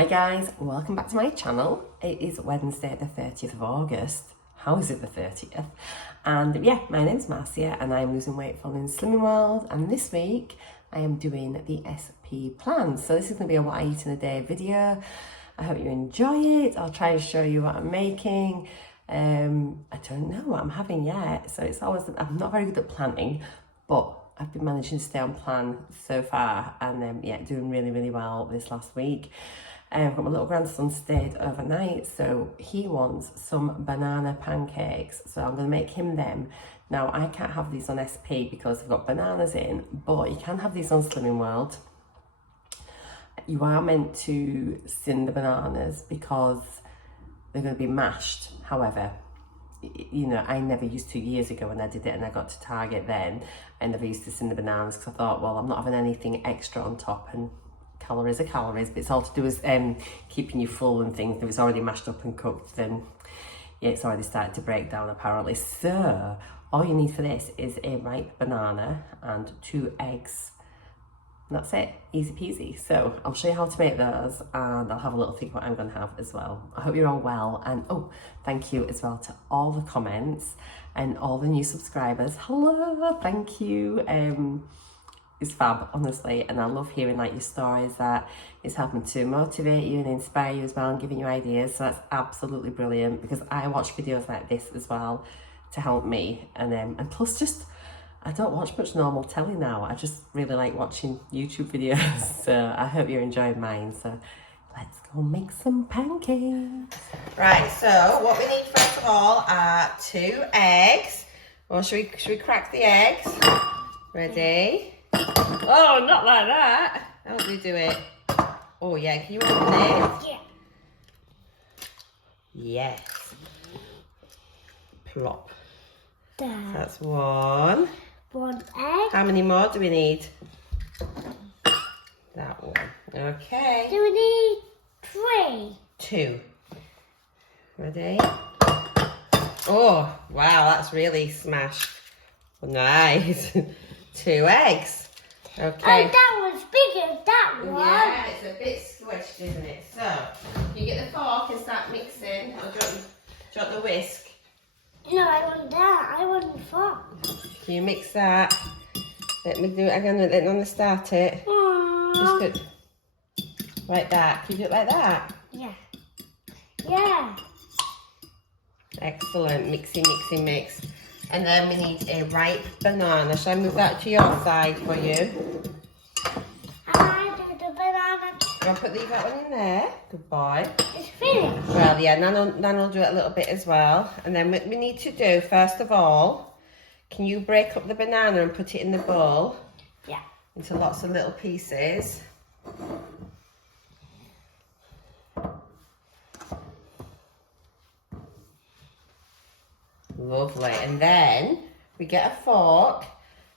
Hi guys, welcome back to my channel. It is Wednesday the 30th of August. How is it the 30th? And yeah, my name's Marcia and I'm losing weight following Slimming World, and this week I am doing the SP plan. So this is going to be a what I eat in a day video. I hope you enjoy it. I'll try and show you what I'm making. I don't know what I'm having yet, so it's always, I'm not very good at planning, but I've been managing to stay on plan so far, and yeah, doing really well this last week. I've got my little grandson stayed overnight, so he wants some banana pancakes, so I'm going to make him them. Now, I can't have these on SP because they've got bananas in, but you can have these on Slimming World. You are meant to sin the bananas because they're going to be mashed. However, you know, I never used to years ago when I did it and I got to Target then. I never used to sin the bananas because I thought, well, I'm not having anything extra on top, and calories are calories, but it's all to do with keeping you full and things. If it's already mashed up and cooked, then yeah, it's already started to break down apparently. So all you need for this is a ripe banana and 2 eggs. And that's it, easy peasy. So I'll show you how to make those, and I'll have a little think what I'm going to have as well. I hope you're all well, and oh, thank you as well to all the comments and all the new subscribers. Hello, thank you. It's fab, honestly, and I love hearing like your stories that it's helping to motivate you and inspire you as well and giving you ideas. So that's absolutely brilliant, because I watch videos like this as well to help me, and plus just I don't watch much normal telly now. I just really like watching YouTube videos. So I hope you're enjoying mine. So let's go make some pancakes. Right, so what we need first of all are 2 eggs. Well, should we crack the eggs? Ready? Oh, not like that. How do we do it? Oh yeah, can you open it? Yeah. Yes. Plop. There. That's 1. 1 egg. How many more do we need? That one. Okay. Do we need 3? 2. Ready? Oh, wow, that's really smashed. Nice. 2 eggs. Okay. Oh, that one's bigger, that one. Yeah, it's a bit squished, isn't it? So, you get the fork and start mixing. Or do you want the whisk? No, I want that. I want the fork. Can you mix that? Let me do it again. Let me start it. Just good. Like that. Can you do it like that? Yeah. Yeah. Excellent. Mixy, mix. And then we need a ripe banana. Shall I move that to your side for you? I do the banana. You want to put that one in there? Good boy. It's finished. Well, yeah, Nan will do it a little bit as well. And then what we need to do, first of all, can you break up the banana and put it in the bowl? Yeah. Into lots of little pieces. Lovely. And then we get a fork,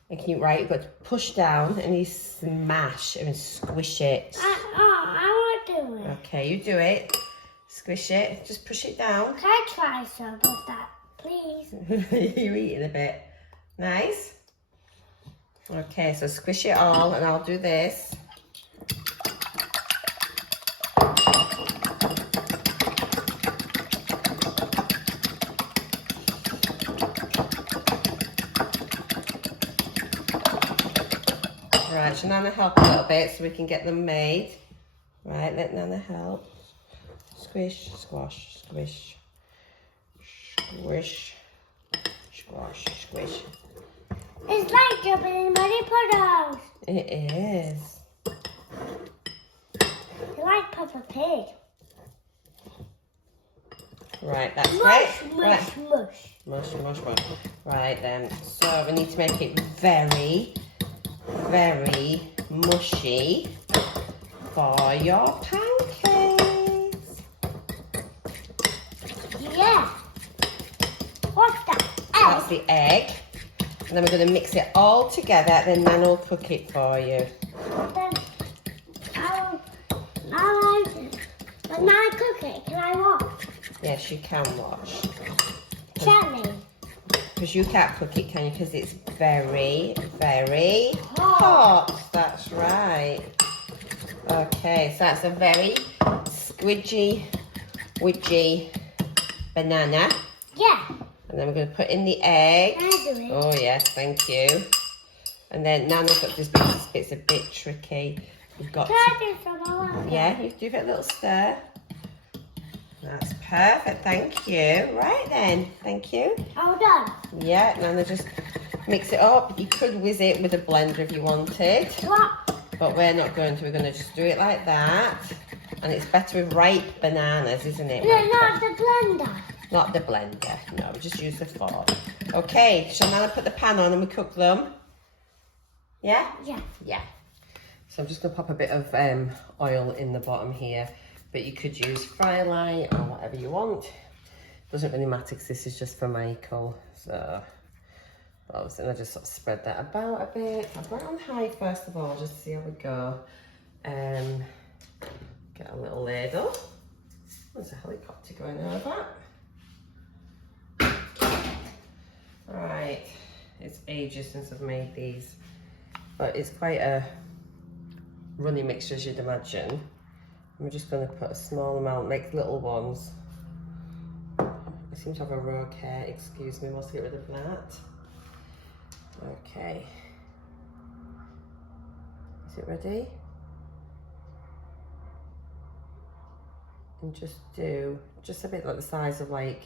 and you've got to push down and you smash and squish it. I want to do it. Okay, you do it. Squish it. Just push it down. Can I try some of that, please? You're eating a bit. Nice. Okay, so squish it all, and I'll do this. Right, should Nana help a little bit so we can get them made? Right, let Nana help. Squish, squash, squish, squish, squash, squish. It's like jumping in muddy puddles. It is. It's like Peppa Pig. Right, that's Mush, great. mush, Right. mush. Mush. Right then, so we need to make it very mushy for your pancakes. Yeah. What's that? That's the egg. And then we're going to mix it all together, then Nan will cook it for you. Then I like it. When I cook it, can I watch? Yes, you can watch. Tell me. Because you can't cook it, can you? Because it's very hot. That's right. Okay, so that's a very wedgie banana. Yeah. And then we're going to put in the egg. Can I do it? Oh yes, thank you. And then Nana's got this bit's a bit tricky. You've got Can I do some? I want yeah, you give it a little stir. That's perfect, thank you. Right then, thank you. All done. Yeah, Nana just mix it up. You could whiz it with a blender if you wanted. What? But we're not going to. We're going to just do it like that. And it's better with ripe bananas, isn't it? No, not the blender. Not the blender. No, we just use the fork. Okay, shall Nana put the pan on and we cook them? Yeah? Yeah. Yeah. So I'm just going to pop a bit of oil in the bottom here. But you could use fry light or whatever you want. Doesn't really matter because this is just for Michael. So I was going to just sort of spread that about a bit. I'll put it on high first of all, just to see how we go. Get a little ladle. There's a helicopter going over. Right, it's ages since I've made these, but it's quite a runny mixture as you'd imagine. We're just going to put a small amount, make little ones. I seem to have a rogue hair, excuse me, must get rid of that. Okay. Is it ready? And just do just a bit like the size of like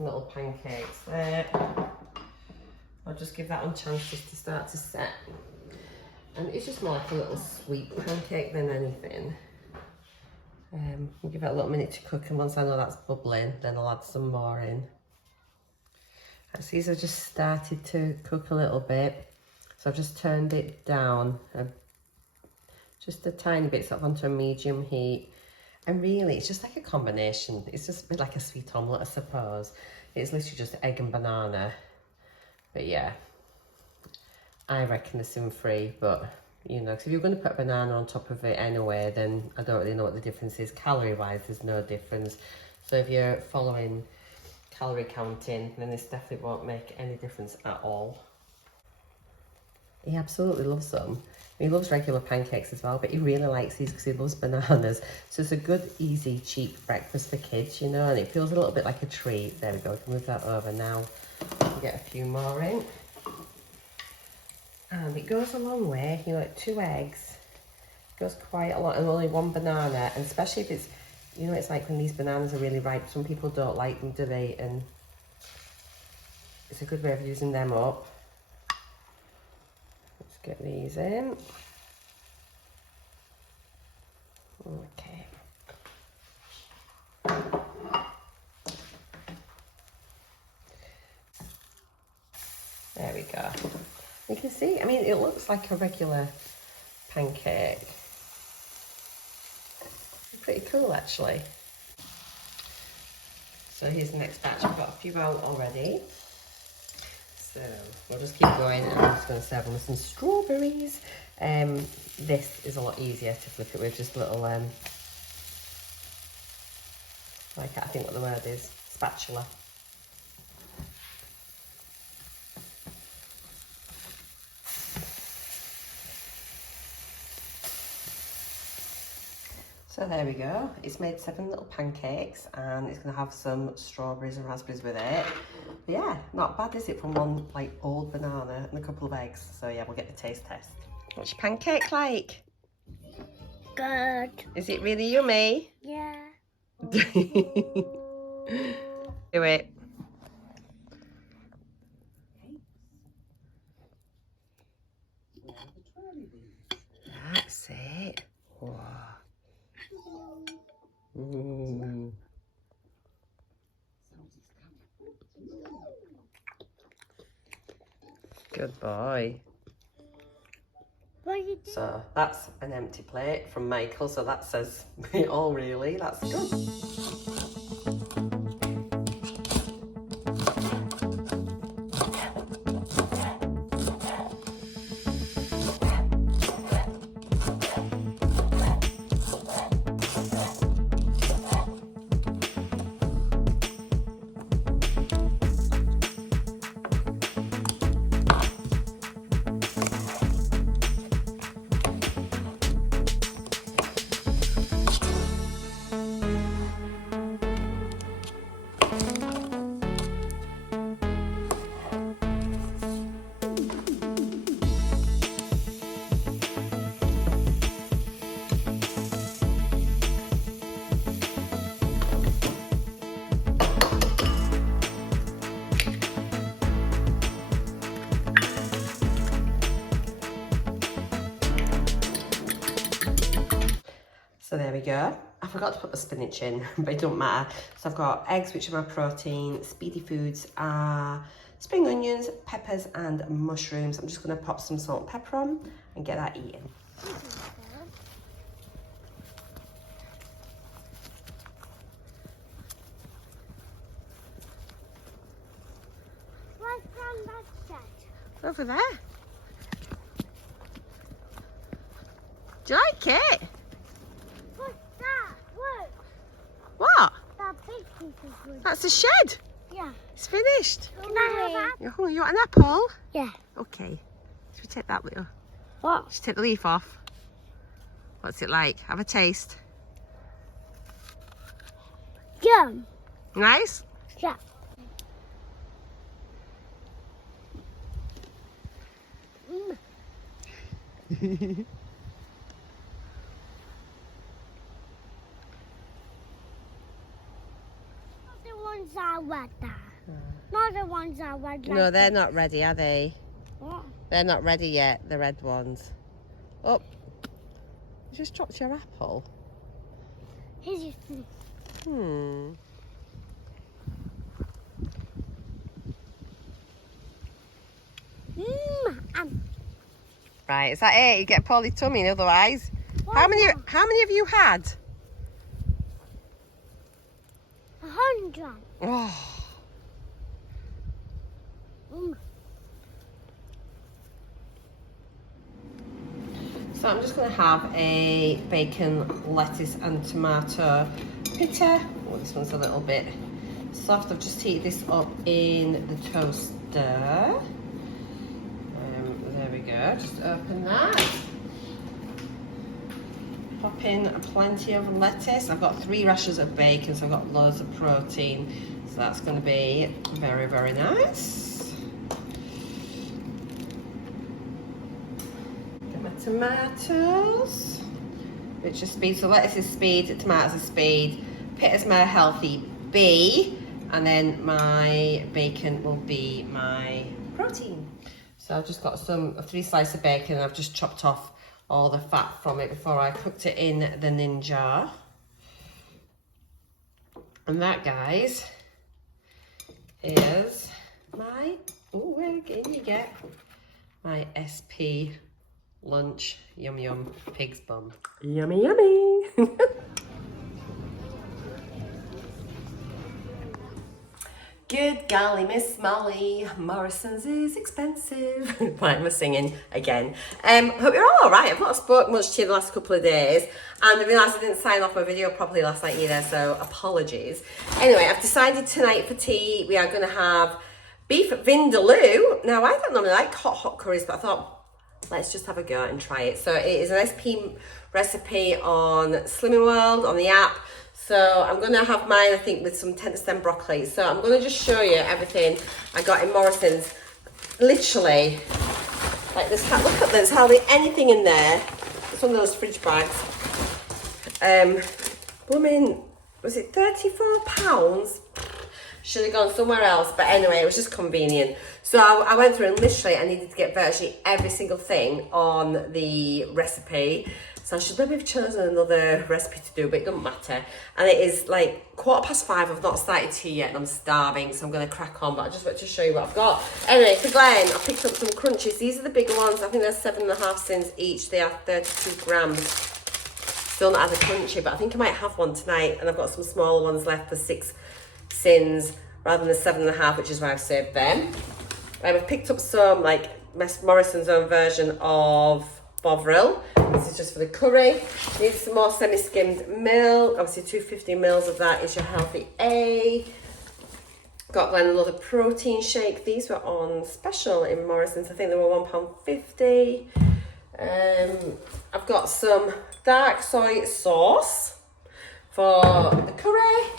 little pancakes there. I'll just give that one a chance just to start to set. And it's just more like a little sweet pancake than anything. We'll give it a little minute to cook, and once I know that's bubbling, then I'll add some more in. As these have just started to cook a little bit, so I've just turned it down just a tiny bit, sort of onto a medium heat. And really, it's just like a combination. It's just a bit like a sweet omelette, I suppose. It's literally just egg and banana. But yeah, I reckon they're sin free, but you know, because if you're going to put a banana on top of it anyway, then I don't really know what the difference is. Calorie-wise, there's no difference. So if you're following calorie counting, then this definitely won't make any difference at all. He absolutely loves them. He loves regular pancakes as well, but he really likes these because he loves bananas. So it's a good, easy, cheap breakfast for kids, you know, and it feels a little bit like a treat. There we go, we can move that over now. Get a few more in. And it goes a long way, you know, like 2 eggs. It goes quite a lot, and only 1 banana, and especially if it's, you know, it's like when these bananas are really ripe, some people don't like them, do they? And it's a good way of using them up. Let's get these in. Okay. There we go. You can see, I mean, it looks like a regular pancake. Pretty cool, actually. So here's the next batch. I've got a few out already. So we'll just keep going, and I'm just going to serve them with some strawberries. This is a lot easier to flip it with, just a little, like, I think what the word is, spatula. So there we go, it's made 7 little pancakes, and it's going to have some strawberries and raspberries with it. But yeah, not bad, is it, from one like old banana and a couple of eggs. So yeah, we'll get the taste test. What's your pancake like? Good. Is it really yummy? Yeah. Do it. That's it. Wow. Ooh. Good boy. What you do? So that's an empty plate from Michael, so that says it all really. That's good. So there we go. I forgot to put the spinach in, but it don't matter. So I've got eggs, which are my protein. Speedy foods are spring onions, peppers, and mushrooms. I'm just going to pop some salt and pepper on and get that eaten. Where's Grandad's shed? Over there. Do you like it? What's that? Look, What? that big piece of wood. That's a shed. Yeah. It's finished. Can I have that? You're hungry? You want an apple? Yeah. Okay. Should we take that little? What? Should we take the leaf off? What's it like? Have a taste. Yum. Nice? Yeah. Not the ones I read that. Not the ones I read. No, they're not ready, are they? What? They're not ready yet, the red ones. Oh, you just dropped your apple. Here's your food. Right, is that it? You get poorly tummy otherwise. How many have you had? 100. Oh. So I'm just going to have a bacon, lettuce and tomato pita. Oh, this one's a little bit soft. I've just heated this up in the toaster. There we go. Just open that. Pop in plenty of lettuce. I've got 3 rashers of bacon, so I've got loads of protein. So that's going to be very, very nice. Get my tomatoes, which is speed. So lettuce is speed, tomatoes is speed, pita's my healthy B, and then my bacon will be my protein. So I've just got 3 slices of bacon, and I've just chopped off all the fat from it before I cooked it in the Ninja. And that, guys, is my, where can you get my SP lunch, yum yum, pig's bum. Yummy, yummy. Good golly, Miss Molly, Morrison's is expensive. Right, I'm singing again. Hope you're all right. I've not spoken much to you the last couple of days, and I realised I didn't sign off my video properly last night either, so apologies. Anyway, I've decided tonight for tea we are going to have beef vindaloo. Now, I don't normally like hot curries, but I thought, let's just have a go and try it. So it is an SP recipe on Slimming World, on the app. So I'm going to have mine, I think, with some tender stem broccoli. So I'm going to just show you everything I got in Morrison's. Literally, like this. Look at this, there's hardly anything in there. It's one of those fridge bags. Blooming, was it £34? Should have gone somewhere else, but anyway, it was just convenient. So I went through and literally I needed to get virtually every single thing on the recipe. So I should maybe have chosen another recipe to do, but it doesn't matter. And it is like 5:15. I've not started tea yet and I'm starving, so I'm going to crack on. But I just want to show you what I've got. Anyway, for Glenn, I picked up some crunchies. These are the bigger ones. I think they're 7.5 cents each. They are 32 grams. Still not had a crunchy, but I think I might have one tonight. And I've got some smaller ones left for 6 cents rather than the 7.5, which is why I've saved them. I've picked up some like Morrison's own version of Bovril. This is just for the curry. Need some more semi-skimmed milk. Obviously 250 mils of that is your healthy A. Got Glenn another protein shake. These were on special in Morrison's. I think they were £1.50. I've got some dark soy sauce for the curry.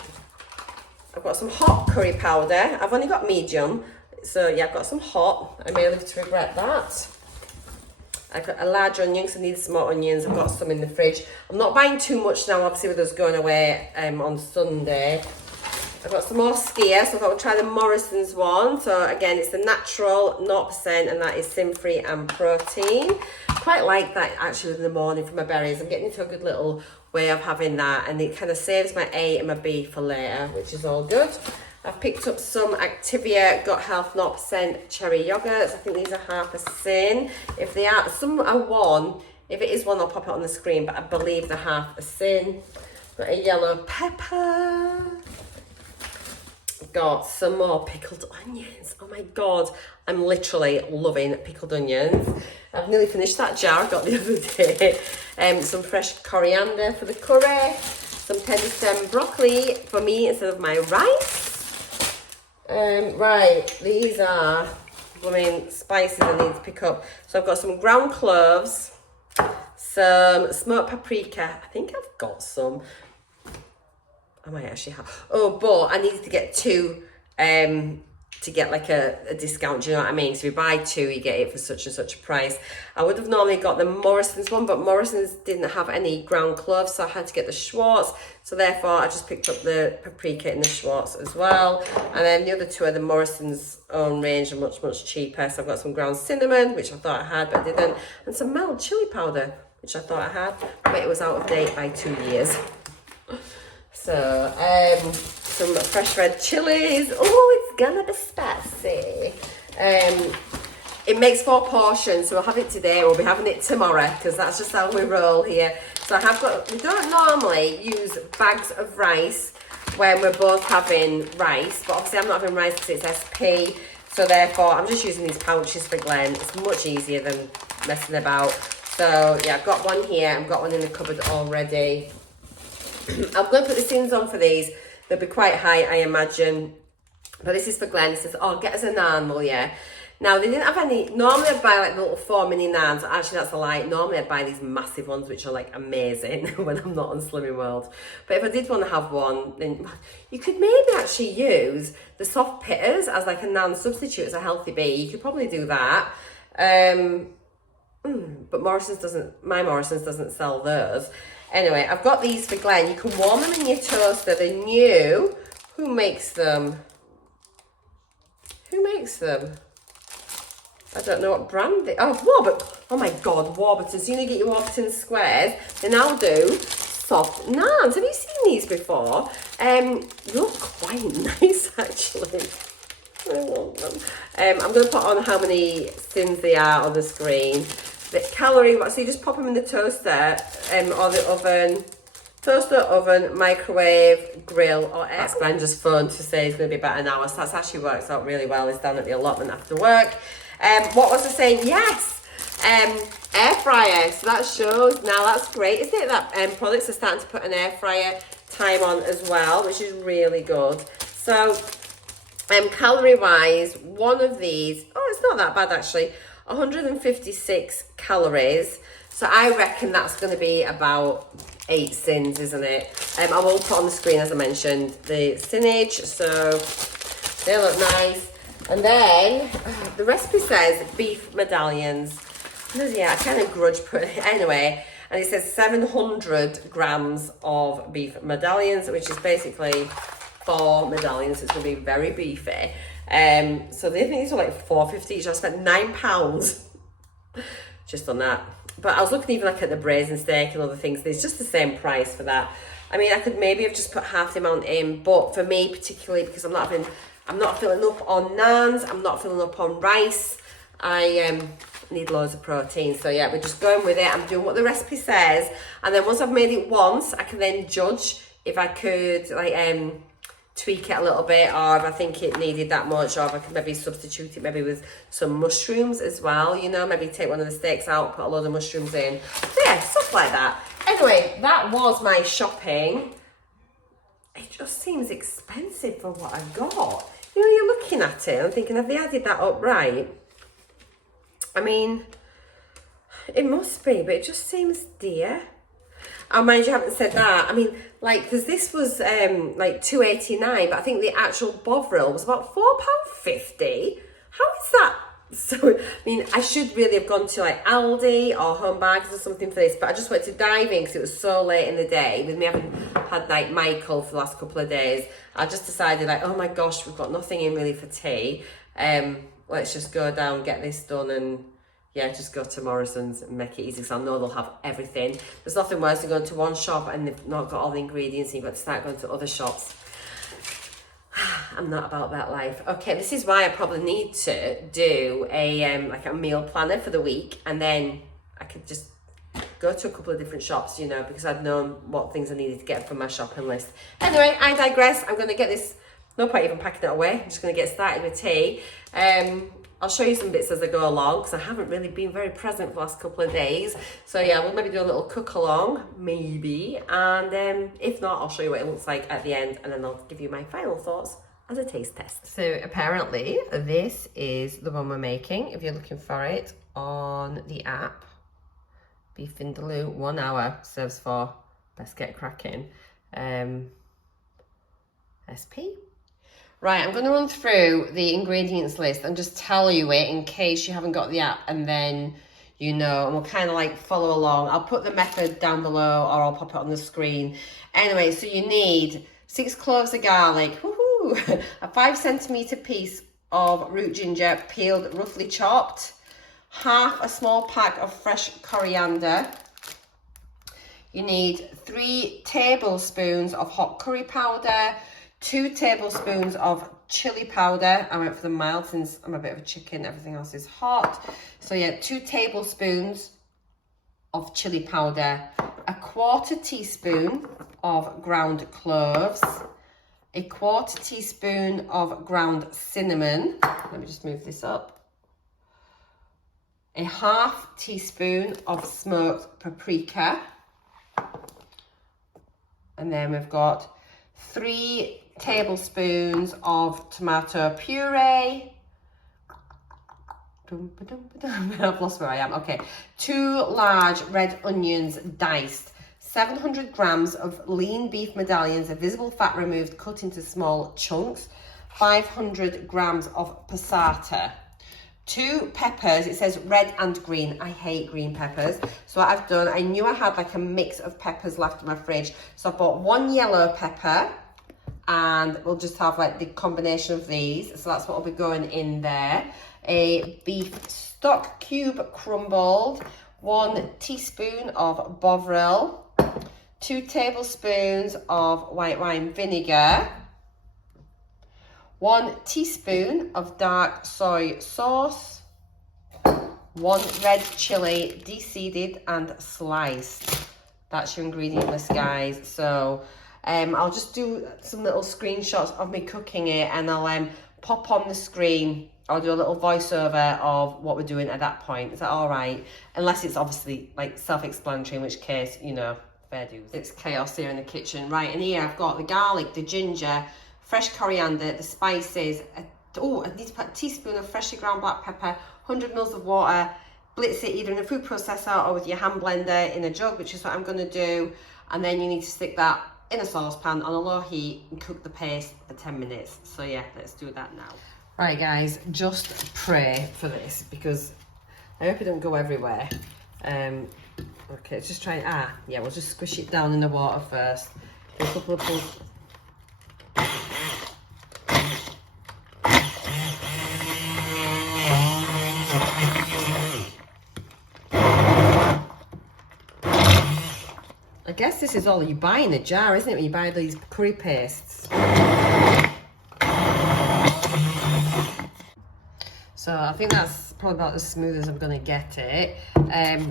I've got some hot curry powder. I've only got medium, so yeah, I've got some hot. I may live to regret that. I've got a large onion because I need some more onions. I've got some in the fridge. I'm not buying too much now, obviously, with us going away on Sunday. I've got some more skier, so I thought we'll try the Morrison's one. So again, it's the natural 0%, and that is sin-free and protein. Quite like that actually in the morning for my berries. I'm getting into a good little way of having that, and it kind of saves my A and my B for later, which is all good. I've picked up some Activia Gut Health 0% cherry yogurts. I think these are half a sin. If they are, some are one. If it is one, I'll pop it on the screen, but I believe they're half a sin. Got a yellow pepper. Got some more pickled onions. Oh my God, I'm literally loving pickled onions. I've nearly finished that jar I got the other day. Some fresh coriander for the curry. Some tender stem broccoli for me instead of my rice. Right, these are spices I need to pick up. So I've got some ground cloves, some smoked paprika. I think I've got some. I might actually have. Oh, but I needed to get two to get like a discount. Do you know what I mean? So if you buy two, you get it for such and such a price. I would have normally got the Morrison's one, but Morrison's didn't have any ground cloves, so I had to get the Schwartz. So therefore, I just picked up the paprika in the Schwartz as well. And then the other two are the Morrison's own range, and much, much cheaper. So I've got some ground cinnamon, which I thought I had, but I didn't. And some mild chili powder, which I thought I had, but it was out of date by 2 years. So, some fresh red chilies. Oh, it's gonna be spicy. It makes 4 portions, so we'll have it today. We'll be having it tomorrow, because that's just how we roll here. So I have got, we don't normally use bags of rice when we're both having rice, but obviously I'm not having rice because it's SP. So therefore, I'm just using these pouches for Glenn. It's much easier than messing about. So yeah, I've got one here. I've got one in the cupboard already. I'm going to put the sins on for these. They'll be quite high, I imagine. But this is for Glenn. He says, oh, get us a naan, will you? Now, they didn't have any. Normally, I'd buy like the little 4 mini naans. Actually, that's a lie. Normally, I'd buy these massive ones, which are like amazing when I'm not on Slimming World. But if I did want to have one, then you could maybe actually use the soft pitters as like a naan substitute as a healthy bee. You could probably do that. But my Morrison's doesn't sell those. Anyway, I've got these for Glenn. You can warm them in your toaster. They're new. Who makes them? Who makes them? I don't know what brand they... Oh, Warburton. Oh my God, Warburton. So you get your Warburton squares. They now do soft naans. Have you seen these before? They look quite nice, actually. I want them. I'm going to put on how many sins they are on the screen. The calorie, so you just pop them in the toaster or the oven. Toaster, oven, microwave, grill, or air. That's Glenda's phone to say it's going to be about an hour. So that's actually works out really well. It's down at the allotment after work. What was I saying? Yes, air fryer. So that shows now. That's great, isn't it? That products are starting to put an air fryer time on as well, which is really good. So, calorie wise, one of these. Oh, it's not that bad actually. 156 calories. So I reckon that's going to be about 8 sins, isn't it? I will put on the screen, as I mentioned, the sinnage. So they look nice. And then the recipe says beef medallions. Yeah, I kind of grudge putting it anyway. And it says 700 grams of beef medallions, which is basically 4 medallions. It's going to be very beefy. So they think these are like $4.50 each. I spent £9 just on that. But I was looking even like at the braised steak and other things. There's just the same price for that. I mean, I could maybe have just put half the amount in, but for me particularly, because I'm not filling up on naans, I'm not filling up on rice. I need loads of protein. So yeah, we're just going with it. I'm doing what the recipe says, and then once I've made it once, I can then judge if I could like tweak it a little bit, or if I think it needed that much, or if I could maybe substitute it maybe with some mushrooms as well, you know, maybe take one of the steaks out, put a load of mushrooms in. So yeah, stuff like that. Anyway, that was my shopping. It just seems expensive for what I got. You know, you're looking at it and thinking, have they added that up right? I mean, it must be, but it just seems dear. Oh, mind you, haven't said that. I mean, like, because this was like $2.89, but I think the actual Bovril was about £4.50. How is that So, I mean, I should really have gone to like Aldi or Home Bargains or something for this, but I just wanted to dive in because it was so late in the day. With me having had like Michael for the last couple of days, I just decided like, oh my gosh, we've got nothing in really for tea. Let's just go down, get this done, and yeah, just go to Morrison's and make it easy because I know they'll have everything. There's nothing worse than going to one shop and they've not got all the ingredients and you've got to start going to other shops. I'm not about that life. Okay, this is why I probably need to do a like a meal planner for the week, and then I could just go to a couple of different shops, you know, because I'd known what things I needed to get from my shopping list. Anyway, I digress. I'm going to get this, no point even packing it away. I'm just going to get started with tea. I'll show you some bits as I go along because I haven't really been very present for the last couple of days. So yeah, we'll maybe do a little cook along, maybe. And if not, I'll show you what it looks like at the end, and then I'll give you my final thoughts as a taste test. So apparently this is the one we're making. If you're looking for it on the app, beef vindaloo, 1 hour, serves 4. Best get cracking. SP. Right, I'm going to run through the ingredients list and just tell you it in case you haven't got the app, and then you know, and we'll kind of like follow along. I'll put the method down below or I'll pop it on the screen. Anyway, so you need 6 cloves of garlic, woohoo, a 5 centimetre piece of root ginger, peeled, roughly chopped, half a small pack of fresh coriander. You need 3 tablespoons of hot curry powder, 2 tablespoons of chili powder. I went for the mild since I'm a bit of a chicken, everything else is hot. So yeah, 2 tablespoons of chili powder, a 1/4 teaspoon of ground cloves, a 1/4 teaspoon of ground cinnamon. Let me just move this up. A 1/2 teaspoon of smoked paprika. And then we've got 3 tablespoons of tomato puree. I've lost where I am. Okay. 2 large red onions diced. 700 grams of lean beef medallions, a visible fat removed, cut into small chunks. 500 grams of passata. 2 peppers, it says red and green. I hate green peppers. So what I've done, I knew I had like a mix of peppers left in my fridge. So I bought 1 yellow pepper, and we'll just have like the combination of these. So that's what will be going in there. A beef stock cube crumbled, 1 teaspoon of Bovril, 2 tablespoons of white wine vinegar, 1 teaspoon of dark soy sauce, 1 red chili deseeded and sliced. That's your ingredient list, guys. So I'll just do some little screenshots of me cooking it, and I'll pop on the screen. I'll do a little voiceover of what we're doing at that point. Is that all right? Unless it's obviously like self-explanatory, in which case, you know, fair dues. It's chaos here in the kitchen. Right, and here I've got the garlic, the ginger, fresh coriander, the spices. I need to put a teaspoon of freshly ground black pepper, 100 mils of water. Blitz it either in a food processor or with your hand blender in a jug, which is what I'm going to do. And then you need to stick that in a saucepan on a low heat and cook the paste for 10 minutes. So yeah, let's do that now. Right guys, just pray for this because I hope it don't go everywhere. Okay, let's just try, yeah, we'll just squish it down in the water first. A couple of pulls. I guess this is all you buy in a jar, isn't it, when you buy these curry pastes? So I think that's probably about as smooth as I'm going to get it.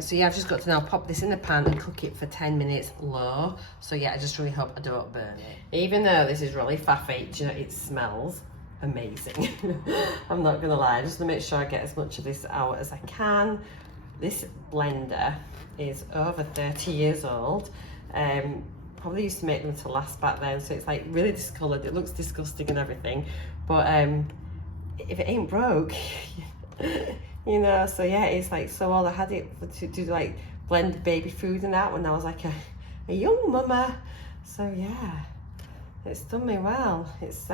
So yeah, I've just got to now pop this in the pan and cook it for 10 minutes low. So yeah, I just really hope I don't burn it. Even though this is really faffy, you know, it smells amazing. I'm not going to lie, just to make sure I get as much of this out as I can. This blender is over 30 years old. Probably used to make them to last back then, so it's like really discoloured. It looks disgusting and everything, but if it ain't broke, you know. So yeah, it's like so old. I had it to do like blend baby food and that when I was like a young mama. So yeah, it's done me well. It's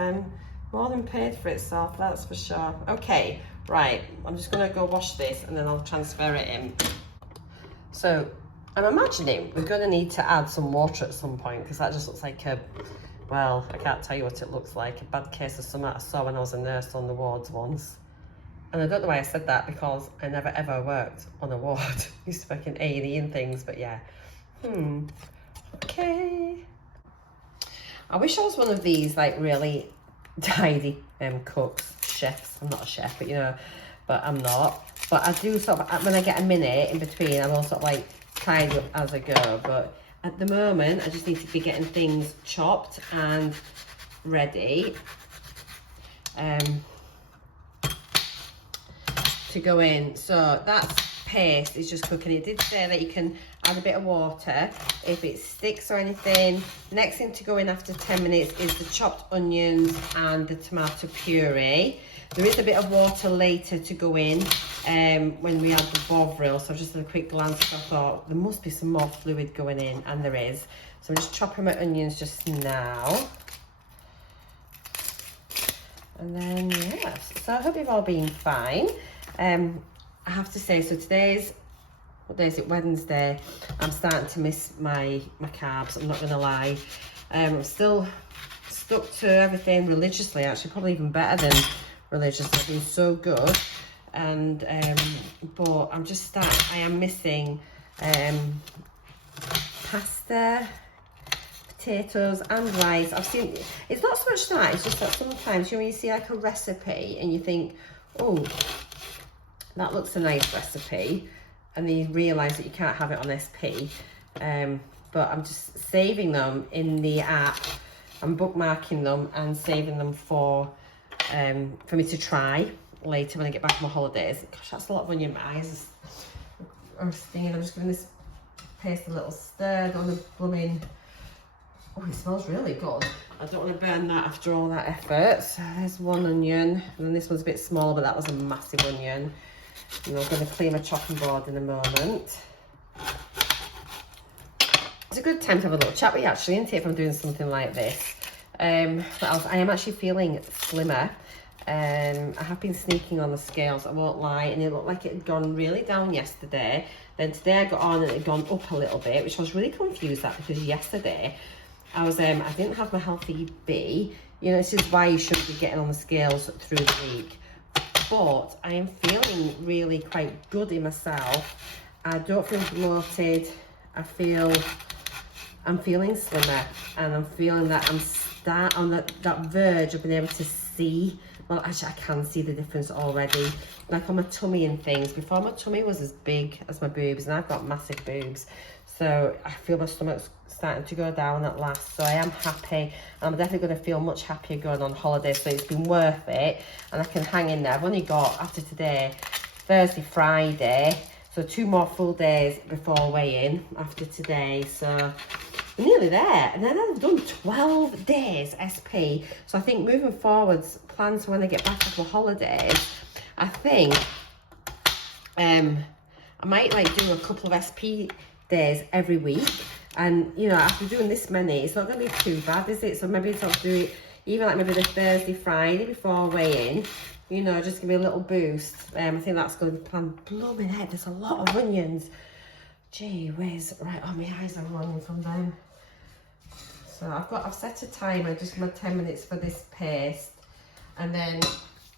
more than paid for itself, that's for sure. Okay, Right, I'm just gonna go wash this and then I'll transfer it in. So I'm imagining we're gonna need to add some water at some point because that just looks like a, well, I can't tell you what it looks like, a bad case of something I saw when I was a nurse on the wards once. And I don't know why I said that because I never ever worked on a ward. I used to work in A&E and things, but yeah. Okay. I wish I was one of these like really tidy cooks, chefs. I'm not a chef, but you know, but I'm not. But I do sort of, when I get a minute in between, I'm all sort of like tidy up as I go. But at the moment, I just need to be getting things chopped and ready. To go in. So that's paste is just cooking. It did say that you can add a bit of water if it sticks or anything. Next thing to go in after 10 minutes is the chopped onions and the tomato puree. There is a bit of water later to go in when we add the bovril. So I've just had a quick glance. I thought there must be some more fluid going in, and there is. So I'm just chopping my onions just now. And then, yes, so I hope you've all been fine. I have to say, so today's, what day is it, Wednesday. I'm starting to miss my carbs, I'm not going to lie. I'm still stuck to everything religiously, actually, probably even better than religiously. I've been so good. And, but I'm just I am missing pasta, potatoes and rice. I've seen, it's not so much that, it's just that sometimes, you know, when you see like a recipe and you think, oh, that looks a nice recipe, and then you realise that you can't have it on SP. But I'm just saving them in the app. I'm bookmarking them and saving them for me to try later when I get back from my holidays. Gosh, that's a lot of onion. My eyes are stinging. I'm just giving this paste a little stir on the blooming. Oh, it smells really good. I don't want to burn that after all that effort. So there's one onion, and then this one's a bit smaller, but that was a massive onion. And I'm going to clear my chopping board in a moment. It's a good time to have a little chat with you, actually, isn't it, if I'm doing something like this. What else? I am actually feeling slimmer. I have been sneaking on the scales, I won't lie, and it looked like it had gone really down yesterday. Then today I got on and it had gone up a little bit, which I was really confused at because yesterday I didn't have my healthy B. You know, this is why you shouldn't be getting on the scales through the week. But I am feeling really quite good in myself. I don't feel bloated. I'm feeling slimmer, and I'm feeling that I'm on that verge of being able to see. Well, actually, I can see the difference already. Like on my tummy and things. Before, my tummy was as big as my boobs, and I've got massive boobs. So I feel my stomach's starting to go down at last. So I am happy. I'm definitely going to feel much happier going on holiday. So it's been worth it. And I can hang in there. I've only got, after today, Thursday, Friday. So 2 more full days before weigh-in after today. So we're nearly there. And then I've done 12 days SP. So I think moving forwards, plans for when I get back from holidays, I think I might like do a couple of SP days every week. And you know, after doing this many, it's not going to be too bad, is it? So maybe I'll do it even like maybe the Thursday, Friday before weigh-in. You know, just give me a little boost. I think that's going to be planned. Blooming heck, there's a lot of onions. Gee whiz. Right, oh, my eyes are running from them. So I've set a timer, just my 10 minutes for this paste. And then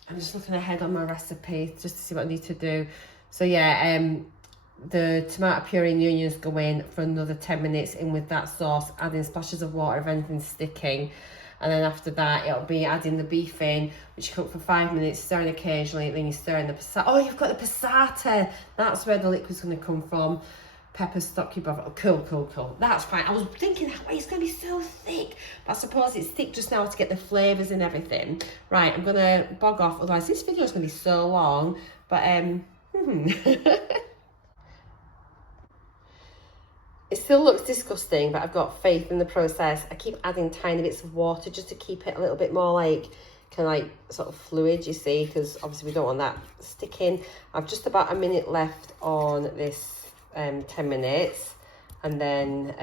I'm just looking ahead on my recipe just to see what I need to do. So yeah, the tomato puree and the onions go in for another 10 minutes in with that sauce, adding splashes of water if anything's sticking. And then after that, it'll be adding the beef in, which you cook for 5 minutes, stirring occasionally, then you stir in the passata. Oh, you've got the passata. That's where the liquid's going to come from. Pepper, stock your brother. Oh, cool. That's fine. I was thinking, oh, it's going to be so thick. But I suppose it's thick just now to get the flavours and everything. Right, I'm going to bog off. Otherwise, this video is going to be so long. But, It still looks disgusting, but I've got faith in the process. I keep adding tiny bits of water just to keep it a little bit more like, kind of like sort of fluid, you see, because obviously we don't want that sticking. I've just about a minute left on this 10 minutes, and then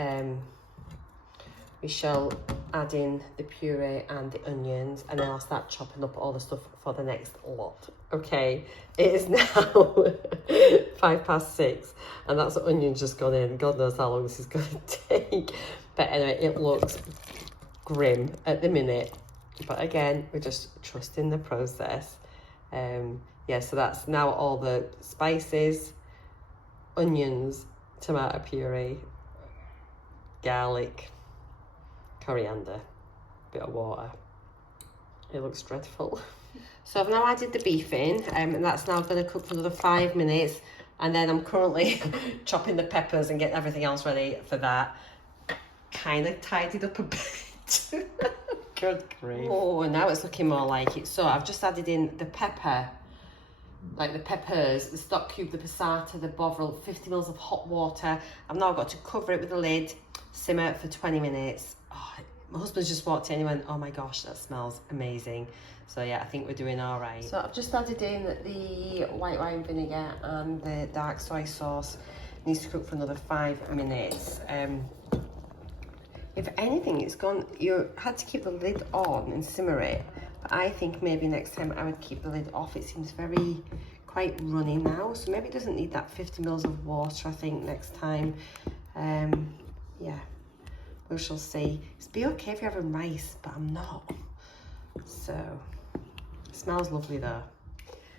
we shall add in the puree and the onions, and then I'll start chopping up all the stuff for the next lot. Okay, it is now 6:05, and that's the onions just gone in. God knows how long this is going to take. But anyway, it looks grim at the minute. But again, we're just trusting the process. Yeah, so that's now all the spices, onions, tomato puree, garlic, coriander, bit of water. It looks dreadful. So I've now added the beef in, and that's now going to cook for another 5 minutes. And then I'm currently chopping the peppers and getting everything else ready for that. Kind of tidied up a bit. Good grief. Oh, now it's looking more like it. So I've just added in the pepper, like the peppers, the stock cube, the passata, the bovril, 50 mils of hot water. I've now got to cover it with a lid, simmer for 20 minutes. Oh, my husband's just walked in and he went, oh my gosh, that smells amazing. So yeah, I think we're doing all right. So I've just added in the white wine vinegar and the dark soy sauce. It needs to cook for another 5 minutes. If anything, it's gone, you had to keep the lid on and simmer it. But I think maybe next time I would keep the lid off. It seems quite runny now. So maybe it doesn't need that 50 mils of water, I think, next time. Yeah, we shall see. It's be okay if you're having rice, but I'm not. So, it smells lovely though.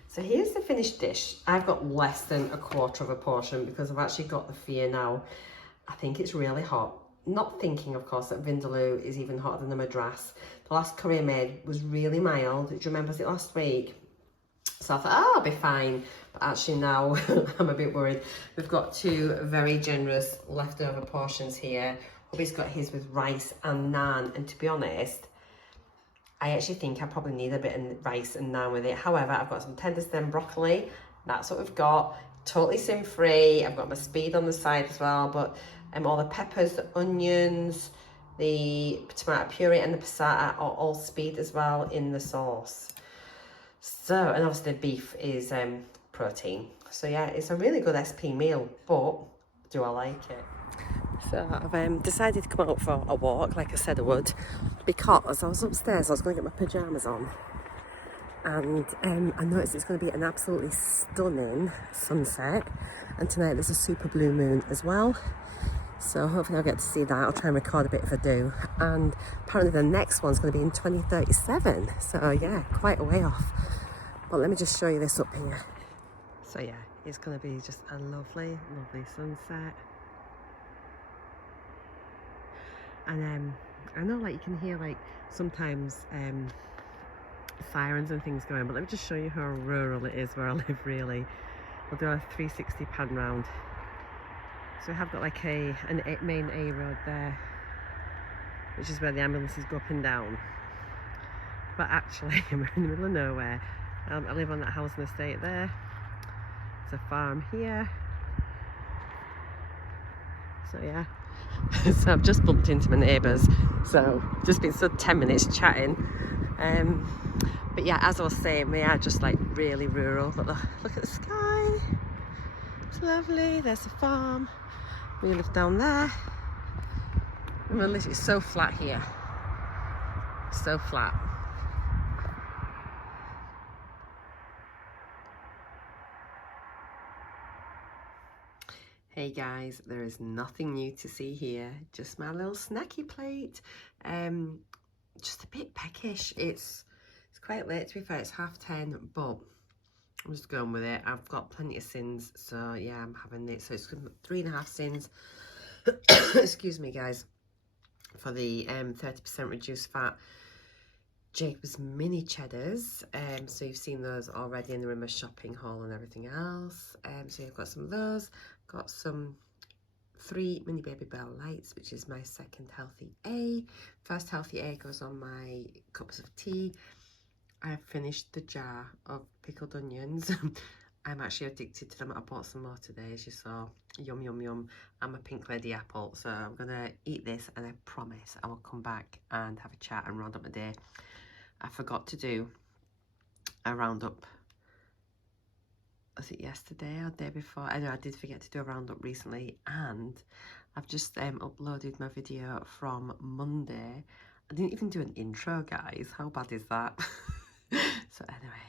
So here's the finished dish. I've got less than a quarter of a portion because I've actually got the fear now. I think it's really hot. Not thinking, of course, that vindaloo is even hotter than the madras. The last curry I made was really mild. Do you remember it last week? So I thought, oh, I'll be fine. But actually now I'm a bit worried. We've got 2 very generous leftover portions here. Hubby's got his with rice and naan. And to be honest, I actually think I probably need a bit of rice and naan with it. However, I've got some tender stem broccoli. That's what we've got. Totally sin-free. I've got my speed on the side as well. But all the peppers, the onions, the tomato puree and the passata are all speed as well in the sauce. So, and obviously the beef is protein. So yeah, it's a really good SP meal, but do I like it? So I've decided to come out for a walk, like I said I would, because I was upstairs, I was going to get my pyjamas on. And I noticed it's going to be an absolutely stunning sunset. And tonight there's a super blue moon as well. So hopefully I'll get to see that. I'll try and record a bit if I do. And apparently the next one's going to be in 2037. So yeah, quite a way off. But let me just show you this up here. So yeah, it's going to be just a lovely, lovely sunset. And I know like you can hear like sometimes sirens and things going, but let me just show you how rural it is where I live really. We'll do a 360 pan round. So we have got like a main A road there, which is where the ambulances go up and down. But actually, we're in the middle of nowhere. I live on that housing estate there. It's a farm here. So yeah. So I've just bumped into my neighbours. So just been 10 minutes chatting. But yeah, as I was saying, we are just like really rural. But look at the sky. It's lovely. There's the farm. We live down there. And we're literally so flat here. So flat. Hey guys, there is nothing new to see here. Just my little snacky plate. Just a bit peckish. It's quite late, to be fair. It's 10:30, but I'm just going with it. I've got plenty of sins, so yeah, I'm having it. So it's 3.5 sins. Excuse me, guys, for the 30% reduced fat Jacob's mini cheddars. So you've seen those already, and they're in my shopping haul and everything else. So you've got some of those. Got some 3 mini baby bell lights, which is my second healthy A. First healthy A goes on my cups of tea. I have finished the jar of pickled onions. I'm actually addicted to them. I bought some more today, as you saw. Yum, yum, yum. And my pink lady apple. So I'm going to eat this, and I promise I will come back and have a chat and round up my day. I forgot to do a roundup. Was it yesterday or the day before? I know I did forget to do a roundup recently, and I've just uploaded my video from Monday. I didn't even do an intro, guys. How bad is that? So anyway,